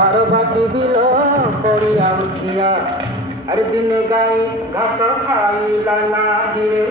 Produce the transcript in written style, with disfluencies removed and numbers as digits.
বারো বাটি দিল পড়িয়া উঠিয়া আর দিনে গাই ঘাস খাইলা না দিলে